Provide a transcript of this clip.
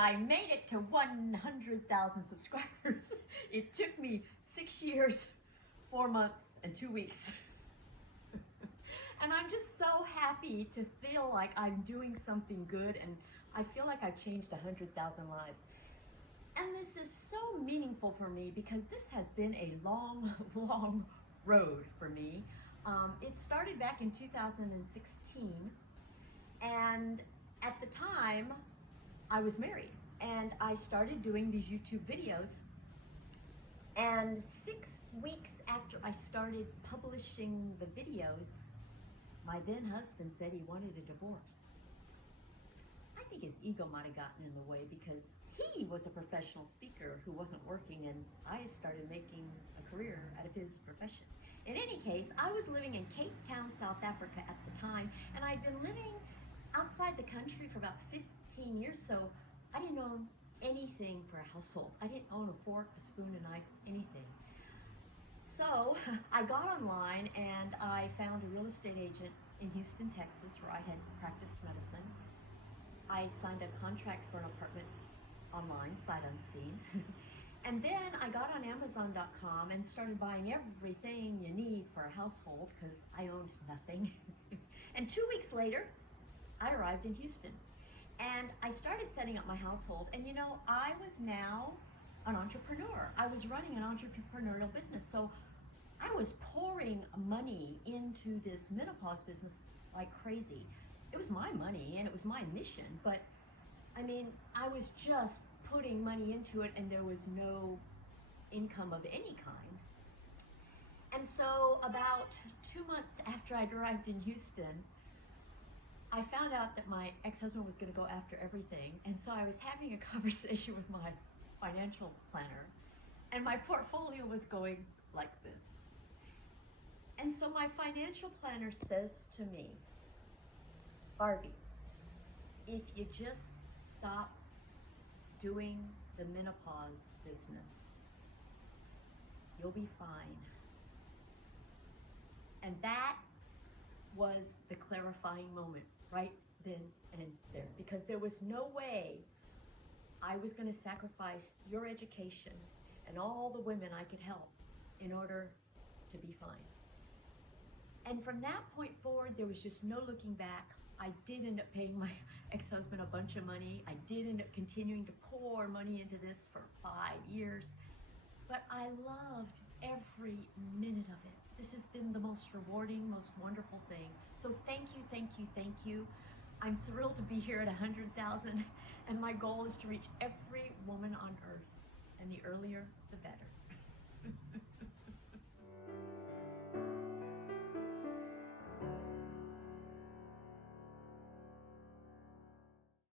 I made it to 100,000 subscribers. It took me 6 years, 4 months, and 2 weeks. And I'm just so happy to feel like I'm doing something good, and I feel like I've changed 100,000 lives. And this is so meaningful for me because this has been a long, long road for me. It started back in 2016, and at the time I was married, and I started doing these YouTube videos. And 6 weeks after I started publishing the videos, my then husband said he wanted a divorce. I think his ego might have gotten in the way because he was a professional speaker who wasn't working, and I started making a career out of his profession. In any case, I was living in Cape Town, South Africa at the time, and I'd been living outside the country for about 15 years, so I didn't own anything for a household. I didn't own a fork, a spoon, a knife, anything. So I got online and I found a real estate agent in Houston, Texas, where I had practiced medicine. I signed a contract for an apartment online, sight unseen. And then I got on Amazon.com and started buying everything you need for a household because I owned nothing. And 2 weeks later, I arrived in Houston. And I started setting up my household, and you know, I was now an entrepreneur. I was running an entrepreneurial business, so I was pouring money into this menopause business like crazy. It was my money and it was my mission, but I mean, I was just putting money into it and there was no income of any kind. And so about 2 months after I'd arrived in Houston, I found out that my ex-husband was going to go after everything, and so I was having a conversation with my financial planner, and my portfolio was going like this. And so my financial planner says to me, Barbie, if you just stop doing the menopause business, you'll be fine. And that was the clarifying moment right then and there, because there was no way I was going to sacrifice your education and all the women I could help in order to be fine. And from that point forward, there was just no looking back. I did end up paying my ex-husband a bunch of money. I did end up continuing to pour money into this for 5 years, but I loved every minute of it. This has been the most rewarding, most wonderful thing. So thank you, thank you, thank you. I'm thrilled to be here at 100,000, and my goal is to reach every woman on earth, and the earlier, the better.